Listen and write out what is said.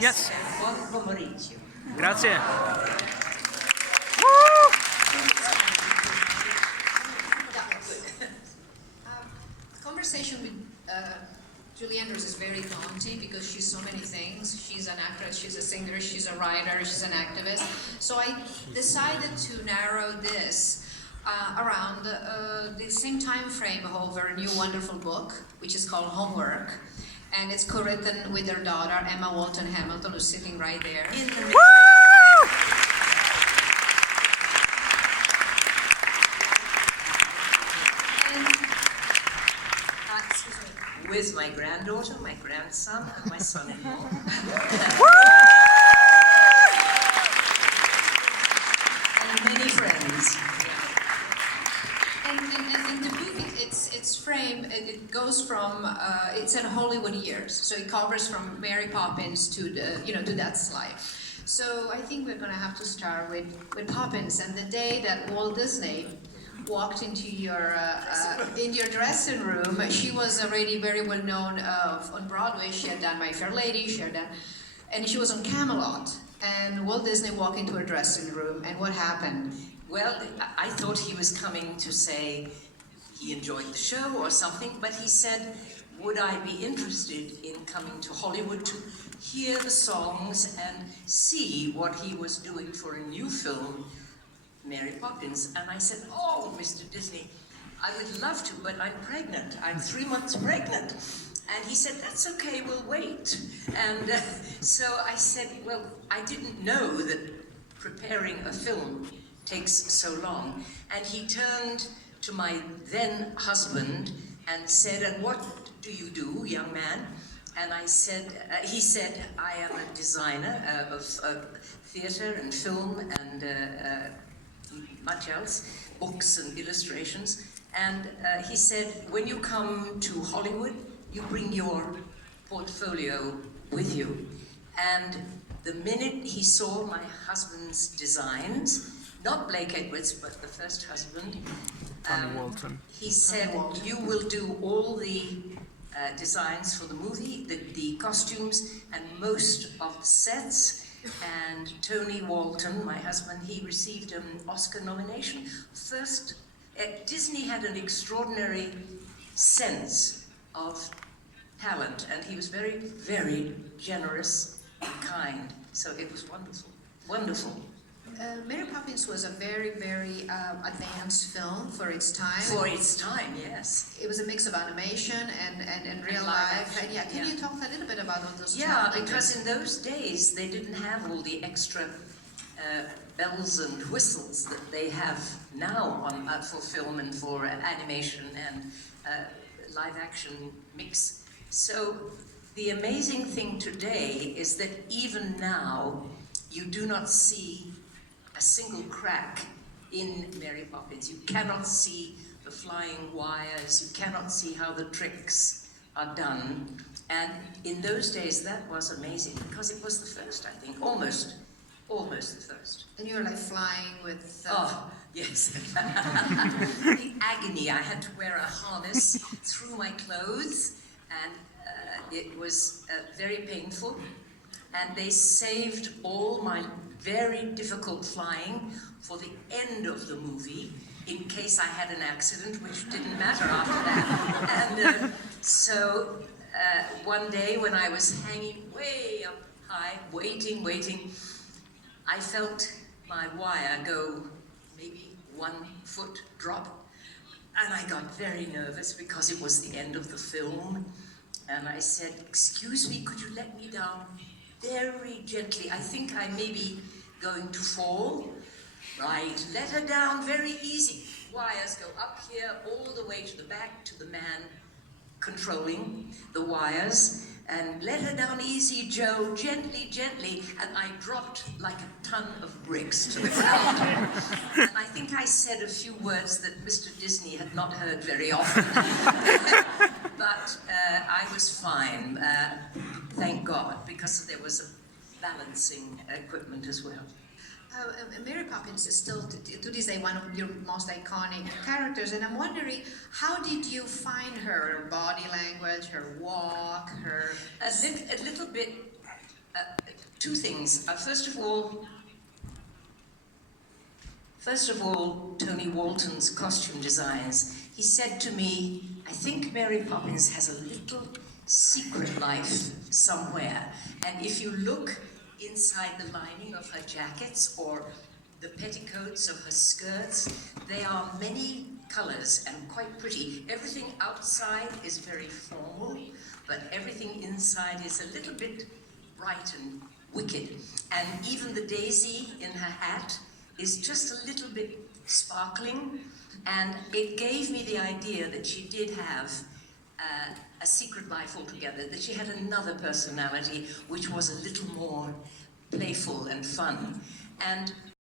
Yes. Buon pomeriggio. Grazie. Conversation with Julie Andrews is very daunting because she's so many things. She's an actress, she's a singer, she's a writer, she's an activist. So I decided to narrow this around the same time frame of her new wonderful book, which is called Homework. And it's co-written with her daughter, Emma Walton Hamilton, who's sitting right there. In the middle. With my granddaughter, my grandson, and my son-in-law. And many friends. And the movie, it's framed, it goes from, it's in Hollywood years, so it covers from Mary Poppins to the, to that's life. So I think we're gonna have to start with Poppins and the day that Walt Disney walked into your dressing room. She was already very well known on Broadway. She had done My Fair Lady, and she was on Camelot. And Walt Disney walked into her dressing room, and what happened? Well, I thought he was coming to say he enjoyed the show or something, but he said, would I be interested in coming to Hollywood to hear the songs and see what he was doing for a new film, Mary Poppins? And I said, oh, Mr. Disney, I would love to, but I'm pregnant. I'm 3 months pregnant. And he said, that's okay, we'll wait. And so I said, well, I didn't know that preparing a film takes so long. And he turned to my then husband and said, and what do you do, young man? And I said, he said, I am a designer of theater and film and much else, books and illustrations. And he said, when you come to Hollywood, you bring your portfolio with you. And the minute he saw my husband's designs, not Blake Edwards, but the first husband, he said, you will do all the designs for the movie, the costumes, and most of the sets. And Tony Walton, my husband, he received an Oscar nomination. First, Disney had an extraordinary sense of talent, and he was very, very generous and kind. So it was wonderful, wonderful. Mary Poppins was a very, very advanced film for its time. For its time, yes. It was a mix of animation and real life. And can you talk a little bit about what those challenges? Because in those days, they didn't have all the extra bells and whistles that they have now on for film and for animation and live action mix. So the amazing thing today is that even now, you do not see a single crack in Mary Poppins. You cannot see the flying wires, you cannot see how the tricks are done. And in those days, that was amazing, because it was the first, I think, almost the first. And you were like flying with... Oh, yes. The agony. I had to wear a harness through my clothes, and it was very painful. And they saved all my very difficult flying for the end of the movie, in case I had an accident, which didn't matter after that. And so one day when I was hanging way up high, waiting, I felt my wire go maybe 1 foot drop, and I got very nervous because it was the end of the film. And I said, excuse me, could you let me down very gently? I think I may be going to fall. Right, let her down very easy. Wires go up here all the way to the back to the man controlling the wires. And let her down easy, Joe, gently, gently. And I dropped like a ton of bricks to the ground. And I think I said a few words that Mr. Disney had not heard very often. But I was fine, thank God, because there was a balancing equipment as well. Mary Poppins is still, to this day, one of your most iconic characters, and I'm wondering, how did you find her body language, her walk, her... A little bit Two things. First of all, Tony Walton's costume designs. He said to me, I think Mary Poppins has a little secret life somewhere. And if you look inside the lining of her jackets or the petticoats of her skirts, they are many colors and quite pretty. Everything outside is very formal, but everything inside is a little bit bright and wicked. And even the daisy in her hat is just a little bit sparkling, and it gave me the idea that she did have a secret life altogether, that she had another personality which was a little more playful and fun. And